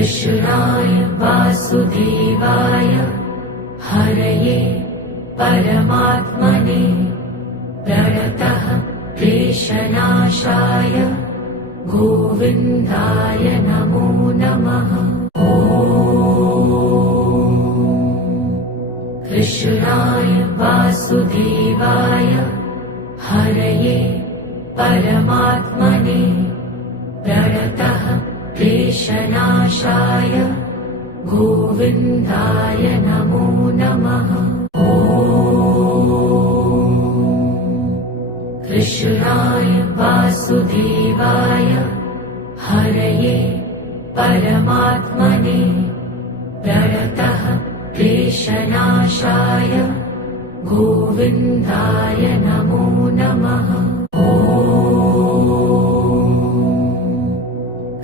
कृष्णाय वासुदेवाय हरये परमात्मने प्रणतः क्लेशनाशाय गोविन्दाय नमो नमः। कृष्णाय वासुदेवाय हरये परमात्मने प्रणतः क्लेशनाशाय गोविन्दाय नमो नमः। कृष्णाय वासुदेवाय हरये परमात्मने प्रणतः क्लेशनाशाय गोविन्दाय नमो नमः।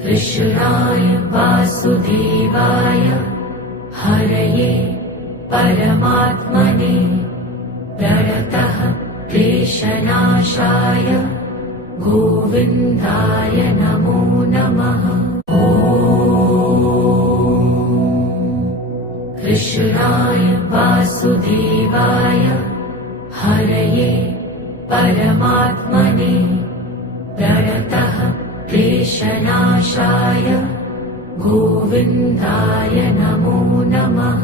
कृष्णाय वासुदेवाय हरये परमात्मने प्रणतः क्लेशनाशाय गोविन्दाय नमो नमः। कृष्णाय वासुदेवाय हरये परमात्मने प्रणतः क्लेशनाशाय गोविन्दाय नमो नमः।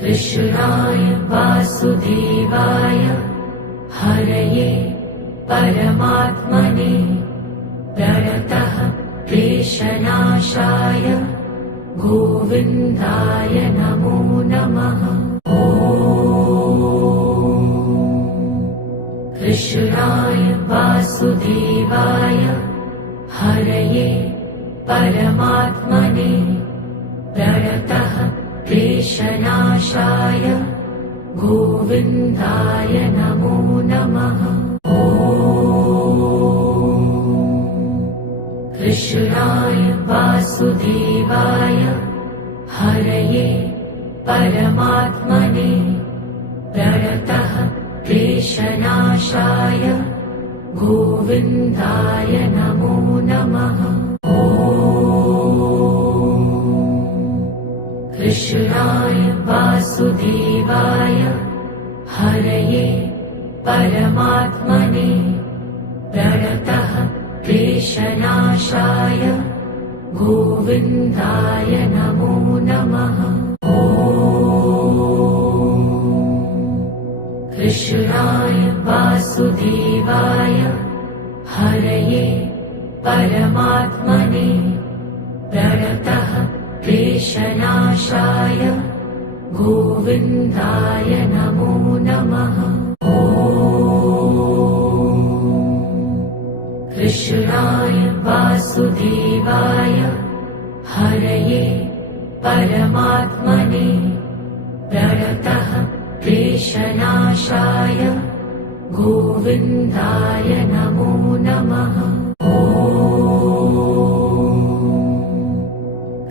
कृष्णाय वासुदेवाय हरये परमात्मने प्रणतः क्लेशनाशाय गोविन्दाय नमो नमः। कृष्णाय वासुदेवाय हरये परमात्मने प्रणतः क्लेशनाशाय गोविन्दाय नमो नमः। कृष्णाय वासुदेवाय हरये परमात्मने प्रणतः क्लेशनाशाय गोविन्दाय नमो नमः। कृष्णाय वासुदेवाय हरये परमात्मने प्रणतः क्लेशनाशाय गोविन्दाय नमो नमः। कृष्णाय वासुदेवाय हरये परमात्मने प्रणतः क्लेशनाशाय गोविन्दाय नमो नमः। कृष्णाय वासुदेवाय हरये परमात्मने प्रणतः क्लेशनाशाय गोविन्दाय नमो नमः।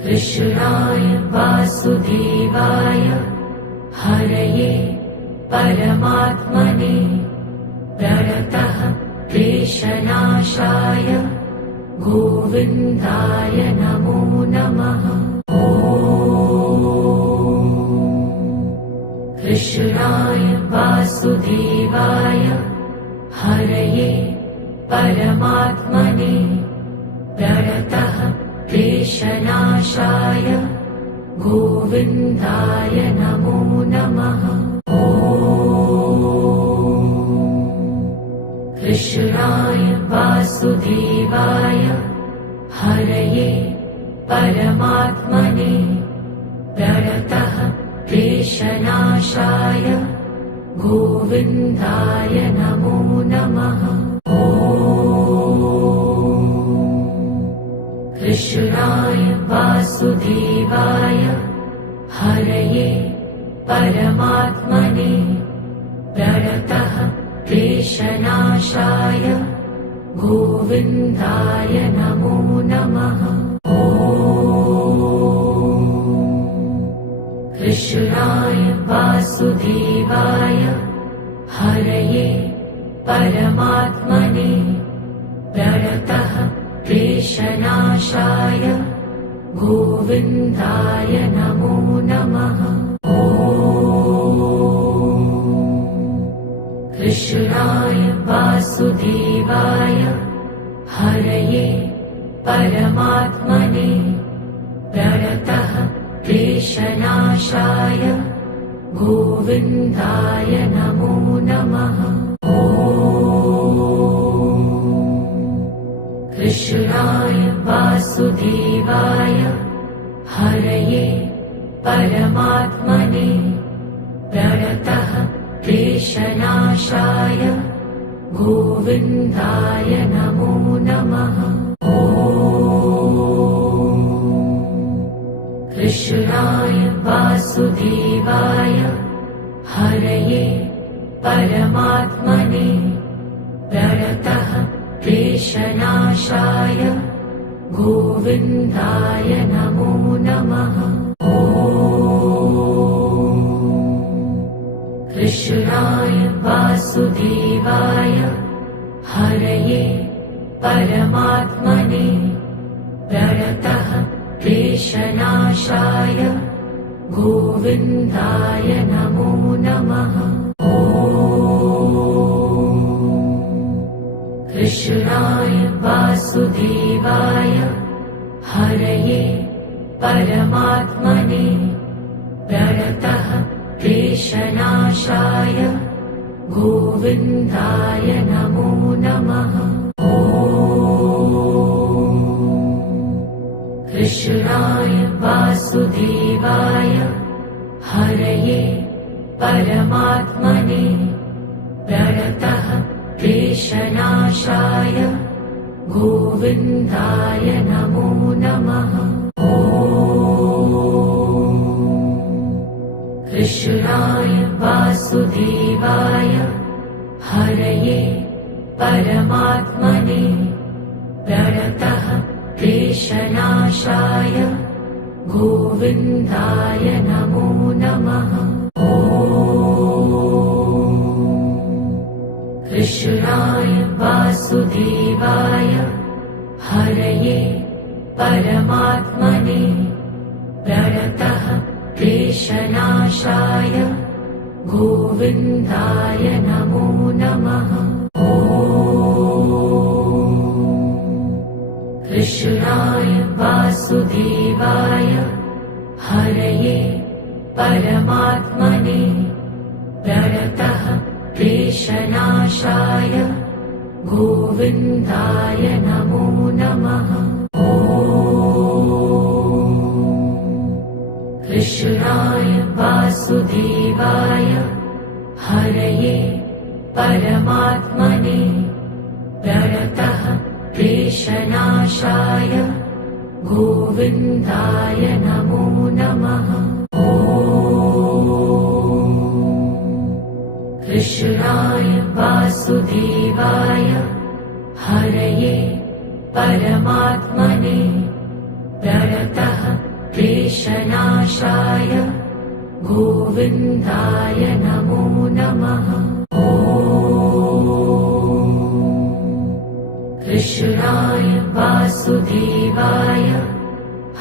कृष्णाय वासुदेवाय हरये परमात्मने प्रणतः क्लेशनाशाय गोविन्दाय नमो नमः। कृष्णाय वासुदेवाय हरये परमात्मने प्रणतः क्लेशनाशाय गोविन्दाय नमो नमः। कृष्णाय वासुदेवाय हरये परमात्मने प्रणतः क्लेशनाशाय गोविन्दाय नमो नमः। कृष्णाय वासुदेवाय हरये परमात्मने प्रणतः क्लेशनाशाय गोविन्दाय नमो नमः। कृष्णाय वासुदेवाय हरये परमात्मने प्रणतः क्लेशनाशाय गोविन्दाय नमो नमः। कृष्णाय वासुदेवाय हरये परमात्मने प्रणतः क्लेशनाशाय गोविन्दाय नमो नमः। कृष्णाय वासुदेवाय हरये परमात्मने प्रणतः क्लेशनाशाय गोविन्दाय नमो नमः। कृष्णाय वासुदेवाय हरये परमात्मने प्रणतः क्लेशनाशाय गोविन्दाय नमो नमः। कृष्णाय वासुदेवाय हरये परमात्मने प्रणतः क्लेशनाशाय गोविन्दाय नमो नमः। कृष्णाय वासुदेवाय हरये परमात्मने प्रणतः क्लेशनाशाय गोविन्दाय नमो नमः। कृष्णाय वासुदेवाय हरये परमात्मने प्रणतः क्लेशनाशाय गोविन्दाय नमो नमः। कृष्णाय वासुदेवाय हरये परमात्मने प्रणतः क्लेशनाशाय गोविन्दाय नमो नमः। कृष्णाय वासुदेवाय हरये परमात्मने प्रणतः क्लेशनाशाय गोविन्दाय नमो नमः। कृष्णाय वासुदेवाय हरये परमात्मने प्रणतः क्लेशनाशाय गोविन्दाय नमो नमः। कृष्णाय वासुदेवाय हरये परमात्मने प्रणतः क्लेशनाशाय गोविन्दाय नमो नमः। कृष्णाय वासुदेवाय हरये परमात्मने प्रणतः क्लेशनाशाय गोविन्दाय नमो नमः। कृष्णाय वासुदेवाय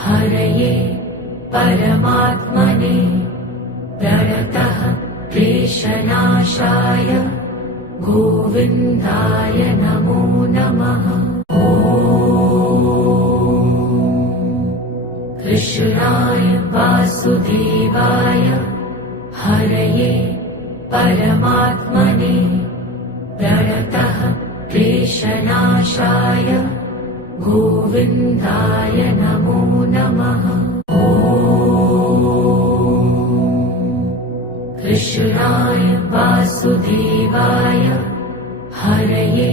हरये परमात्मने प्रणतः क्लेशनाशाय गोविन्दाय नमो नमः। कृष्णाय वासुदेवाय हरये परमात्मने प्रणतः क्लेशनाशाय गोविन्दाय नमो नमः। कृष्णाय वासुदेवाय हरये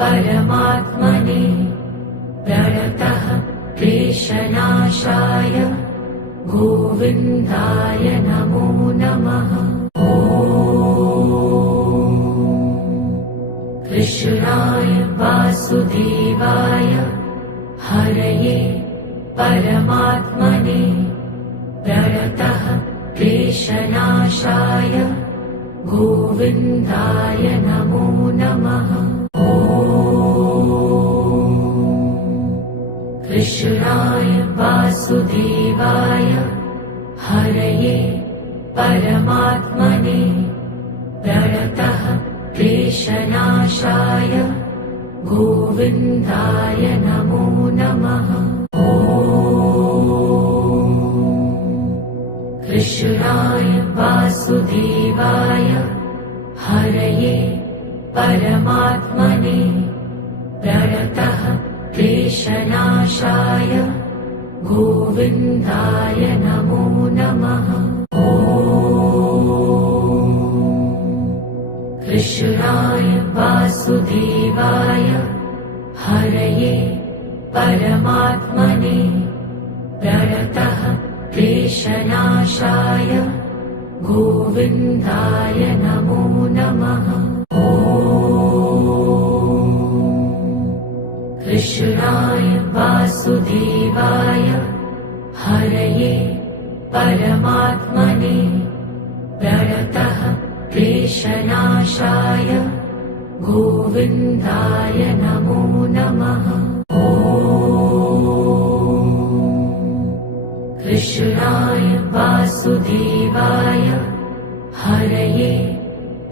परमात्मने प्रणतः क्लेशनाशाय गोविन्दाय नमो नमः। कृष्णाय वासुदेवाय हरये परमात्मने प्रणतः क्लेशनाशाय गोविन्दाय नमो नमः। वासुदेवाय हरये परमात्मने प्रणतः क्लेशनाशाय गोविन्दाय नमो नमः। कृष्णाय वासुदेवाय हरये परमात्मने प्रणतः क्लेशनाशाय गोविन्दाय नमो नमः। कृष्णाय वासुदेवाय हरये परमात्मने प्रणतः क्लेशनाशाय गोविन्दाय नमो नमः। कृष्णाय वासुदेवाय हरये परमात्मने प्रणतः क्लेशनाशाय गोविन्दाय नमो नमः। कृष्णाय वासुदेवाय हरये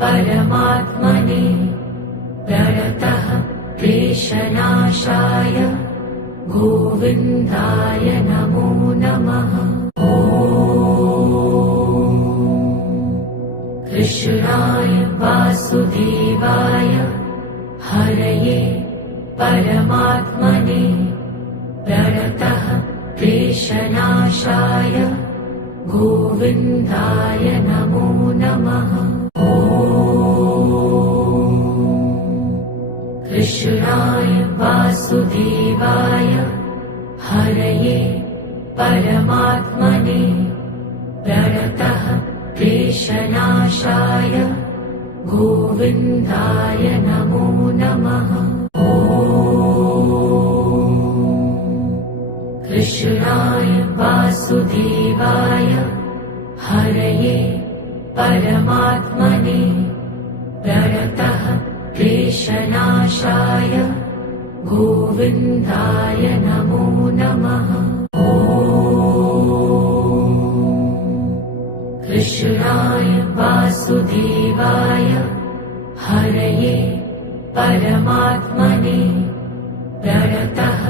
परमात्मने प्रणतः क्लेशनाशाय गोविन्दाय नमो नमः। कृष्णाय वासुदेवाय हरये परमात्मने प्रणतः क्लेशनाशाय गोविन्दाय नमो नमः। कृष्णाय वासुदेवाय हरये परमात्मने प्रणतः क्लेशनाशाय गोविन्दाय नमो नमः। कृष्णाय वासुदेवाय हरये परमात्मने प्रणतः क्लेशनाशाय गोविन्दाय नमो नमः। कृष्णाय वासुदेवाय हरये परमात्मने प्रणतः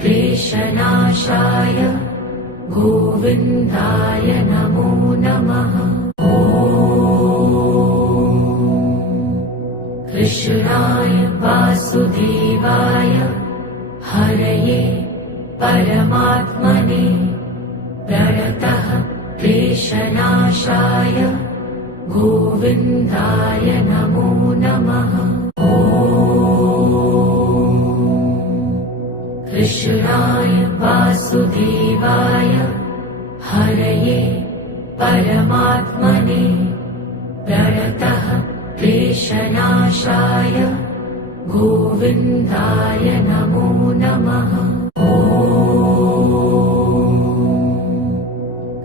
क्लेशनाशाय गोविन्दाय नमो नमः। कृष्णाय वासुदेवाय हरये परमात्मने प्रणतः क्लेशनाशाय गोविन्दाय नमो नमः। कृष्णाय वासुदेवाय हरये परमात्मने प्रणतः क्लेशनाशाय गोविन्दाय नमो नमः।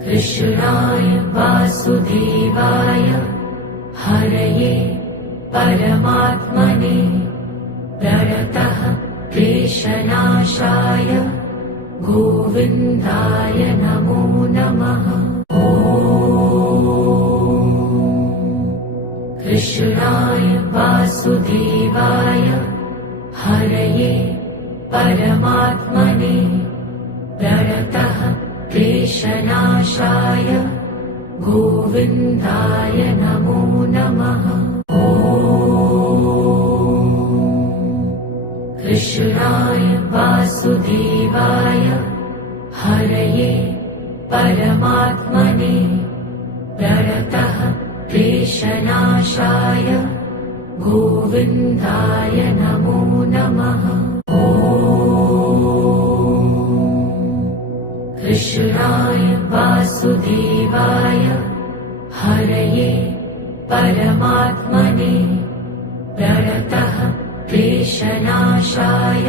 कृष्णाय वासुदेवाय हरये परमात्मने प्रणतः क्लेशनाशाय गोविन्दाय नमो नमः। कृष्णाय वासुदेवाय हरये परमात्मने प्रणतः क्लेशनाशाय गोविन्दाय नमो नमः। कृष्णाय वासुदेवाय हरये परमात्मने प्रणतः क्लेशनाशाय गोविन्दाय नमो नमः। कृष्णाय वासुदेवाय हरये परमात्मने प्रणतः क्लेशनाशाय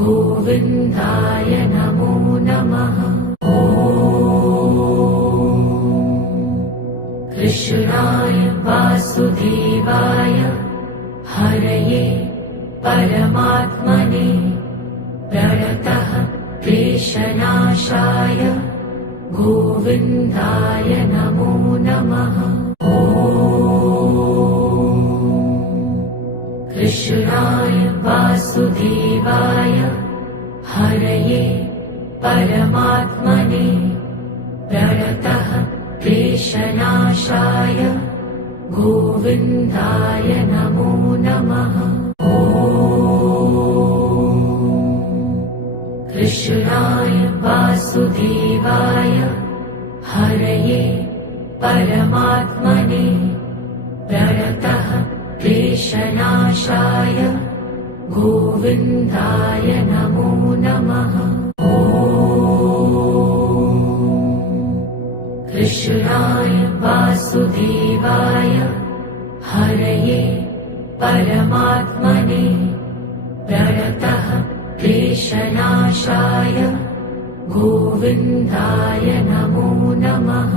गोविन्दाय नमो नमः। कृष्णाय वासुदेवाय हरये परमात्मने प्रणतः क्लेशनाशाय गोविन्दाय नमो नमः। कृष्णाय वासुदेवाय हरये परमात्मने प्रणतः क्लेशनाशाय गोविन्दाय नमो नमः। कृष्णाय वासुदेवाय हरये परमात्मने प्रणतः क्लेशनाशाय गोविन्दाय नमो नमः। कृष्णाय वासुदेवाय हरये परमात्मने प्रणतः क्लेशनाशाय गोविन्दाय नमो नमः।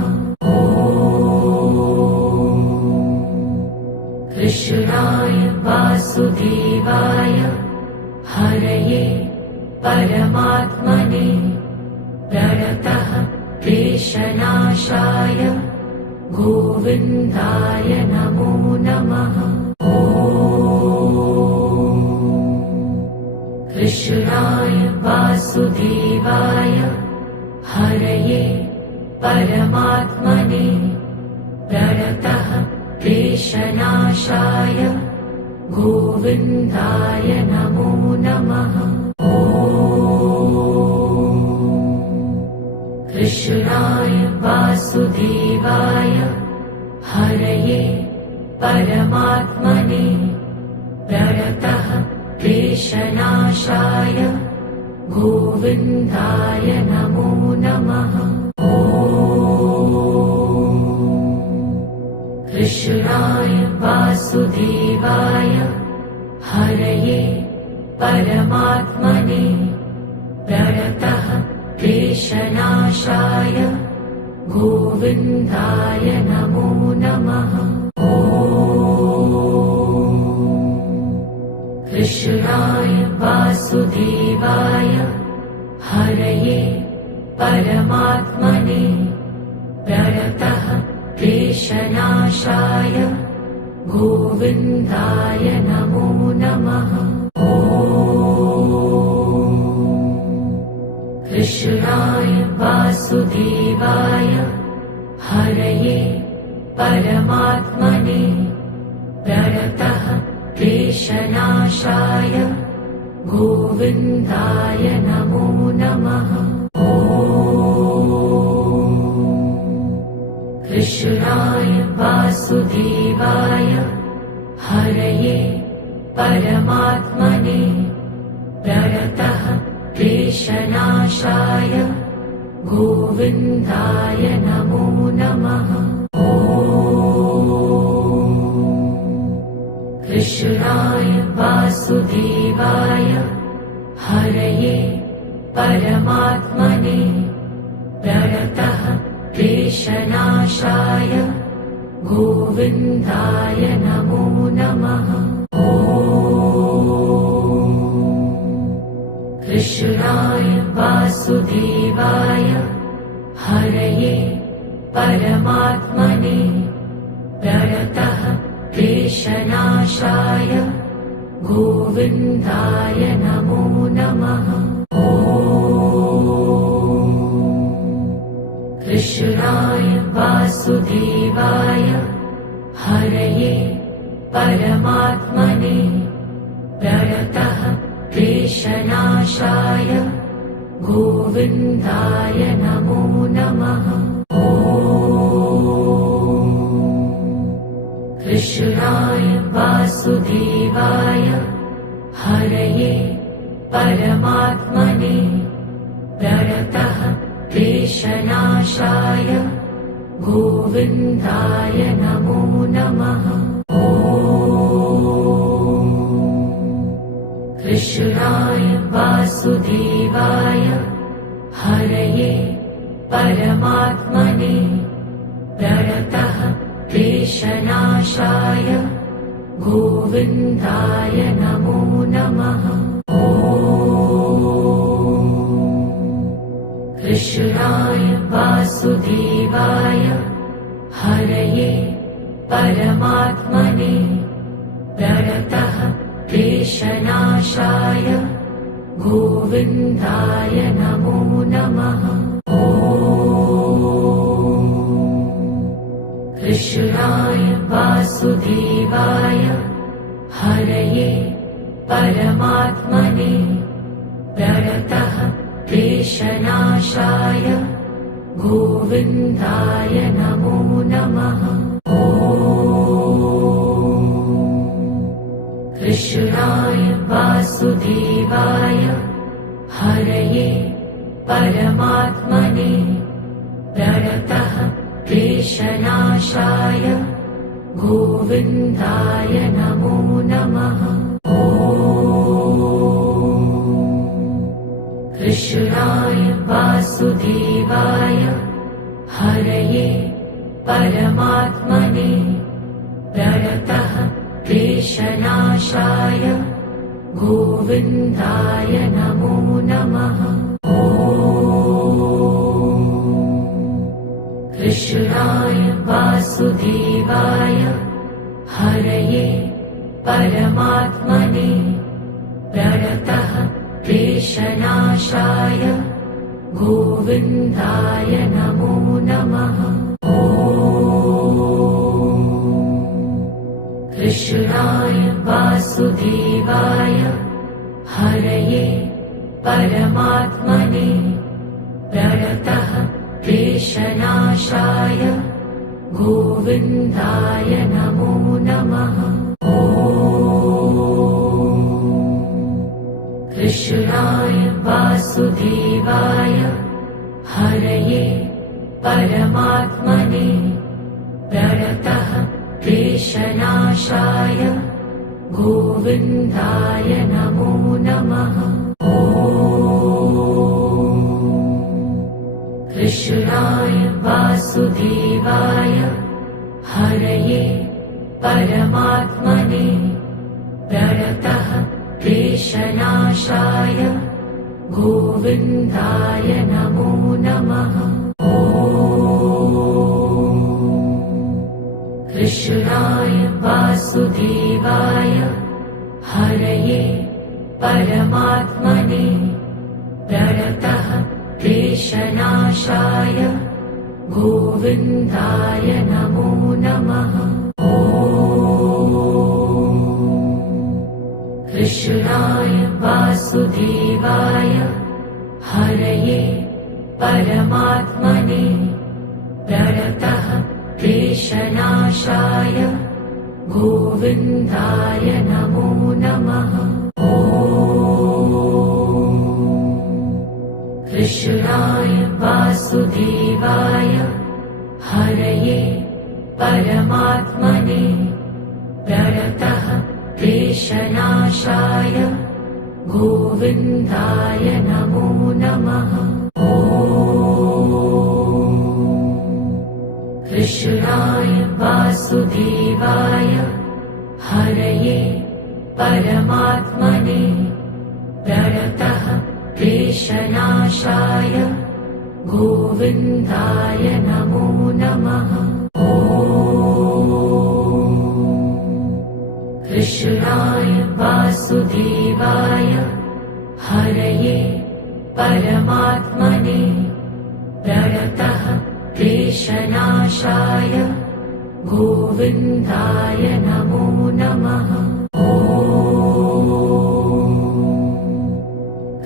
कृष्णाय वासुदेवाय हरये परमात्मने प्रणतः क्लेशनाशाय गोविन्दाय नमो नमः। कृष्णाय वासुदेवाय हरये परमात्मने प्रणतः क्लेशनाशाय गोविन्दाय नमो नमः। कृष्णाय वासुदेवाय हरये परमात्मने प्रणतः क्लेशनाशाय गोविन्दाय नमो नमः। कृष्णाय वासुदेवाय हरये परमात्मने प्रणतः क्लेशनाशाय गोविन्दाय नमो नमः। कृष्णाय वासुदेवाय हरये परमात्मने प्रणतः क्लेशनाशाय गोविन्दाय नमो नमः। कृष्णाय वासुदेवाय हरये परमात्मने प्रणतः क्लेशनाशाय गोविन्दाय नमो नमः। कृष्णाय वासुदेवाय हरये परमात्मने प्रणतः क्लेशनाशाय गोविन्दाय नमो नमः। कृष्णाय वासुदेवाय हरये परमात्मने प्रणतः क्लेशनाशाय गोविन्दाय नमो नमः। कृष्णाय वासुदेवाय हरये परमात्मने प्रणतः क्लेशनाशाय गोविन्दाय नमो नमः। कृष्णाय वासुदेवाय हरये परमात्मने प्रणतः क्लेशनाशाय गोविन्दाय नमो नमः। कृष्णाय वासुदेवाय हरये परमात्मने प्रणतः क्लेशनाशाय गोविन्दाय नमो नमः। कृष्णाय वासुदेवाय हरये परमात्मने प्रणतः क्लेशनाशाय गोविन्दाय नमो नमः। कृष्णाय वासुदेवाय हरये परमात्मने प्रणतः क्लेशनाशाय गोविन्दाय नमो नमः। कृष्णाय वासुदेवाय हरये परमात्मने प्रणतः क्लेशनाशाय गोविन्दाय नमो नमः। कृष्णाय वासुदेवाय हरये परमात्मने प्रणतः क्लेशनाशाय गोविन्दाय नमो नमः। कृष्णाय वासुदेवाय हरये परमात्मने प्रणतः क्लेशनाशाय गोविन्दाय नमो नमः। कृष्णाय वासुदेवाय हरये परमात्मने प्रणतः क्लेशनाशाय गोविन्दाय नमो नमः। कृष्णाय वासुदेवाय हरये परमात्मने प्रणतः क्लेशनाशाय गोविन्दाय नमो नमः। कृष्णाय वासुदेवाय हरये परमात्मने प्रणतः क्लेशनाशाय गोविन्दाय नमो नमः। कृष्णाय वासुदेवाय हरये परमात्मने प्रणतः क्लेशनाशाय गोविन्दाय नमो नमः। कृष्णाय वासुदेवाय हरये परमात्मने प्रणतः क्लेशनाशाय गोविन्दाय नमो नमः। कृष्णाय वासुदेवाय हरये परमात्मने प्रणतः क्लेशनाशाय गोविन्दाय नमो नमः। कृष्णाय वासुदेवाय हरये परमात्मने प्रणतः क्लेशनाशाय गोविन्दाय नमो नमः। कृष्णाय वासुदेवाय हरये परमात्मने प्रणतः क्लेशनाशाय गोविन्दाय नमो नमः। कृष्णाय वासुदेवाय हरये परमात्मने प्रणतः क्लेशनाशाय गोविन्दाय नमो नमः।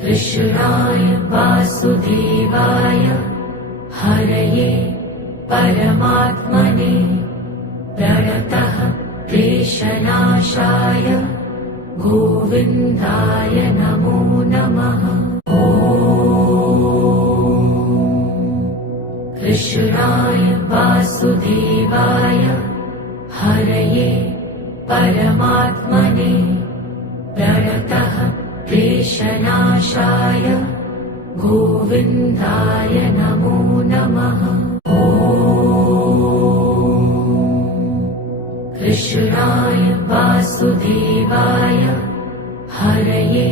कृष्णाय वासुदेवाय हरये परमात्मने प्रणतः क्लेशनाशाय गोविन्दाय नमो नमः। कृष्णाय वासुदेवाय हरये परमात्मने प्रणतः क्लेशनाशाय गोविन्दाय नमो नमः। कृष्णाय वासुदेवाय हरये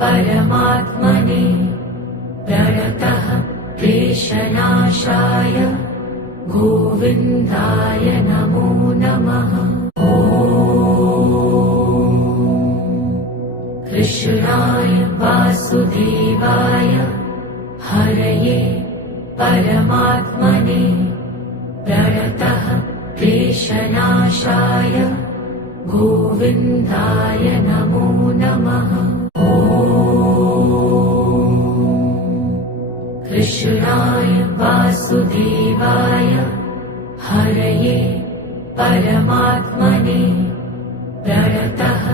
परमात्मने प्रणतः क्लेशनाशाय गोविन्दाय नमो नमः। कृष्णाय वासुदेवाय हरये परमात्मने प्रणतः क्लेशनाशाय गोविन्दाय नमो नमः। कृष्णाय वासुदेवाय हरये परमात्मने प्रणतः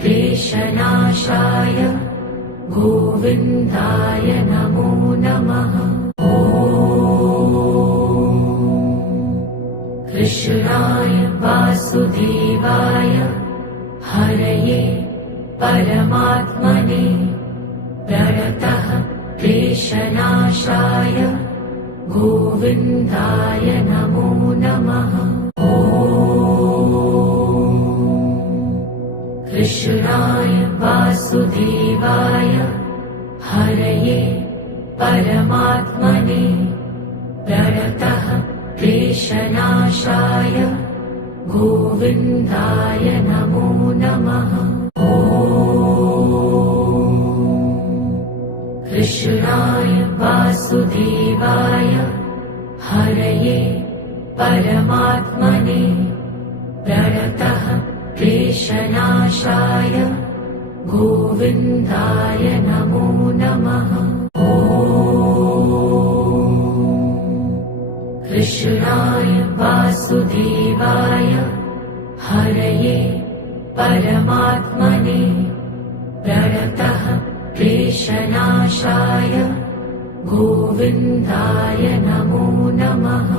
क्लेशनाशाय गोविन्दाय नमो नमः। कृष्णाय वासुदेवाय हरये परमात्मने प्रणतः क्लेशनाशाय गोविन्दाय नमो नमः। कृष्णाय वासुदेवाय हरये परमात्मने प्रणतः क्लेशनाशाय गोविन्दाय नमो नमः। कृष्णाय वासुदेवाय हरये परमात्मने प्रणतः क्लेशनाशाय गोविन्दाय नमो नमः। कृष्णाय वासुदेवाय हरये परमात्मने प्रणतः क्लेशनाशाय गोविन्दाय नमो नमः।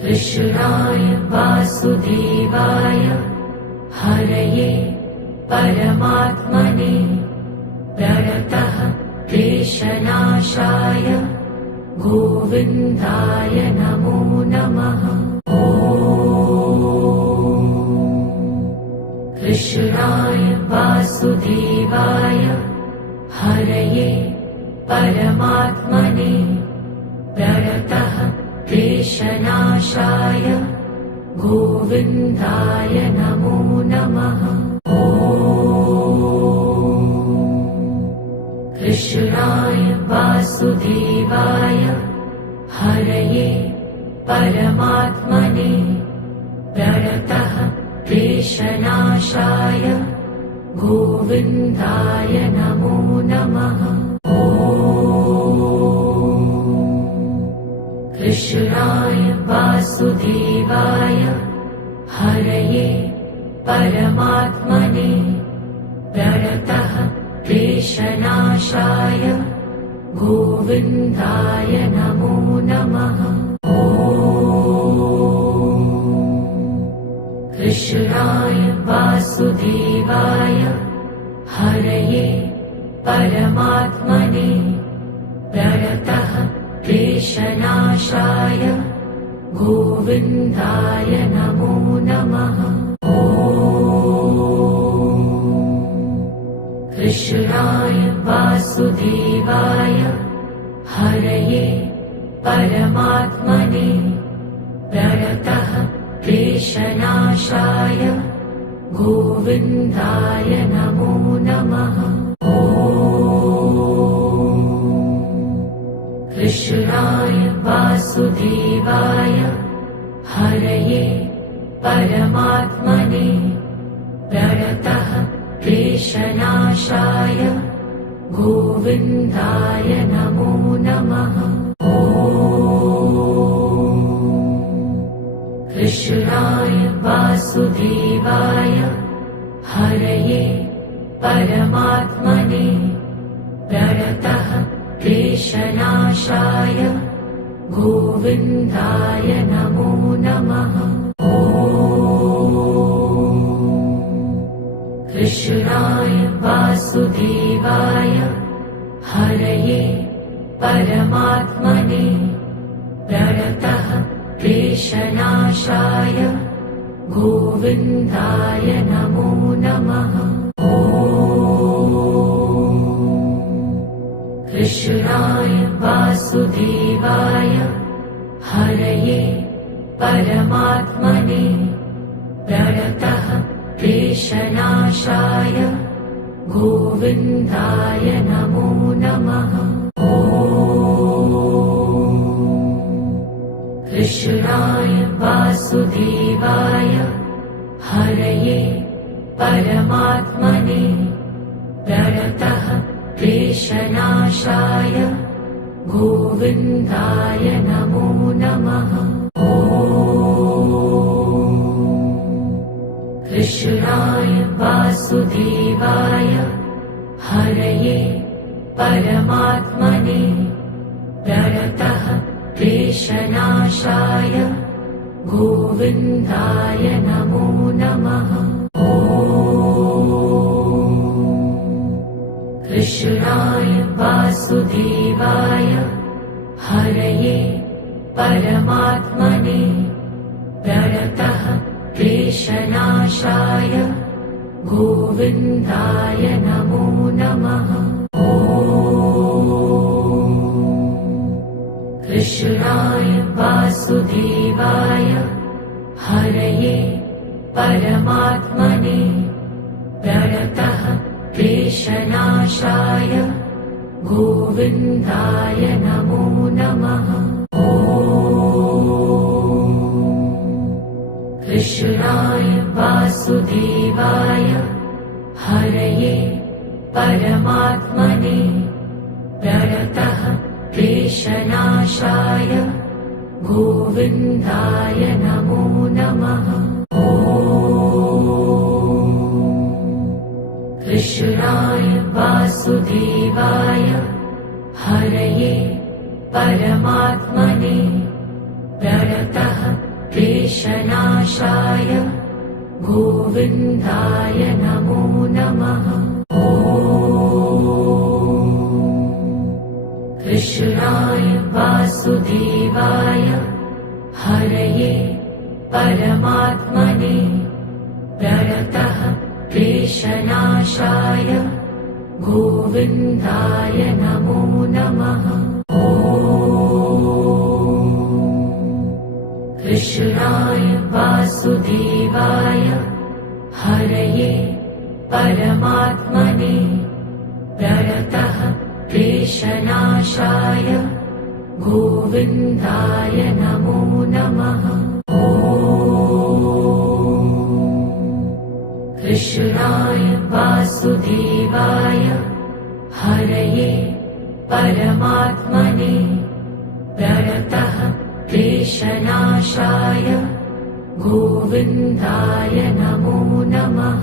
कृष्णाय वासुदेवाय हरये परमात्मने प्रणतः क्लेशनाशाय गोविन्दाय नमो नमः। कृष्णाय वासुदेवाय हरये परमात्मने प्रणतः क्लेशनाशाय गोविन्दाय नमो नमः। कृष्णाय वासुदेवाय हरये परमात्मने प्रणतः क्लेशनाशाय गोविन्दाय नमो नमः। कृष्णाय वासुदेवाय हरये परमात्मने प्रणतः क्लेशनाशाय गोविन्दाय नमो नमः। कृष्णाय वासुदेवाय हरये परमात्मने प्रणतः क्लेशनाशाय गोविन्दाय नमो नमः। कृष्णाय वासुदेवाय हरये परमात्मने प्रणतः क्लेशनाशाय गोविन्दाय नमो नमः। कृष्णाय वासुदेवाय हरये परमात्मने प्रणतः क्लेशनाशाय गोविन्दाय नमो नमः। कृष्णाय वासुदेवाय हरये परमात्मने प्रणतः क्लेशनाशाय गोविन्दाय नमो नमः। कृष्णाय वासुदेवाय हरये परमात्मने प्रणतः क्लेशनाशाय गोविन्दाय नमो नमः। कृष्णाय वासुदेवाय हरये परमात्मने प्रणतः क्लेशनाशाय गोविन्दाय नमो नमः। कृष्णाय वासुदेवाय हरये परमात्मने प्रणतः क्लेशनाशाय गोविन्दाय नमो नमः। कृष्णाय वासुदेवाय हरये परमात्मने प्रणतः क्लेशनाशाय गोविन्दाय नमो नमः। कृष्णाय वासुदेवाय हरये परमात्मने प्रणतः क्लेशनाशाय गोविन्दाय नमो नमः। कृष्णाय वासुदेवाय हरये परमात्मने प्रणतः क्लेशनाशाय गोविन्दाय नमो नमः। कृष्णाय वासुदेवाय हरये परमात्मने प्रणतः क्लेशनाशाय गोविन्दाय नमो नमः। कृष्णाय वासुदेवाय हरये परमात्मने प्रणतः क्लेशनाशाय गोविन्दाय नमो नमः। कृष्णाय वासुदेवाय हरये परमात्मने प्रणतः क्लेशनाशाय गोविन्दाय नमो नमः। कृष्णाय वासुदेवाय हरये परमात्मने प्रणतः क्लेशनाशाय गोविन्दाय नमो नमः। कृष्णाय वासुदेवाय हरये परमात्मने प्रणतः क्लेशनाशाय गोविन्दाय नमो नमः।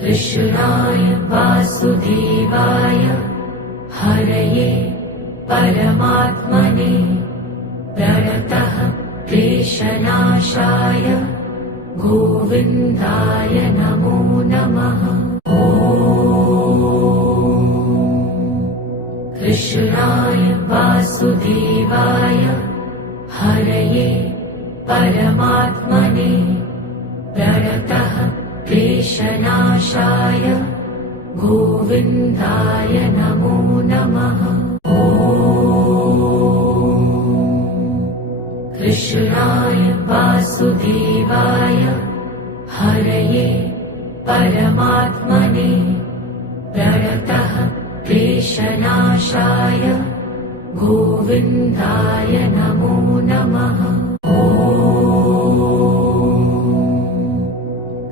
कृष्णाय वासुदेवाय हरये परमात्मने प्रणतः क्लेशनाशाय गोविन्दाय नमो नमः। कृष्णाय वासुदेवाय हरये परमात्मने प्रणतः क्लेशनाशाय गोविन्दाय नमो नमः। कृष्णाय वासुदेवाय हरये परमात्मने प्रणतः क्लेशनाशाय गोविन्दाय नमो नमः।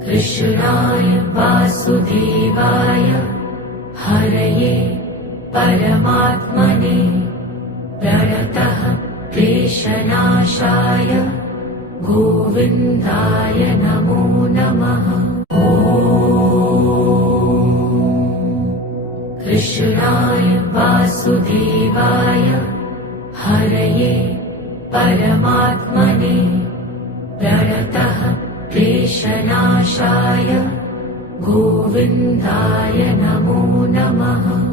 कृष्णाय वासुदेवाय हरये परमात्मने प्रणतः क्लेशनाशाय गोविन्दाय नमो नमः। कृष्णाय वासुदेवाय हरये परमात्मने प्रणतः क्लेशनाशाय गोविन्दाय नमो नमः।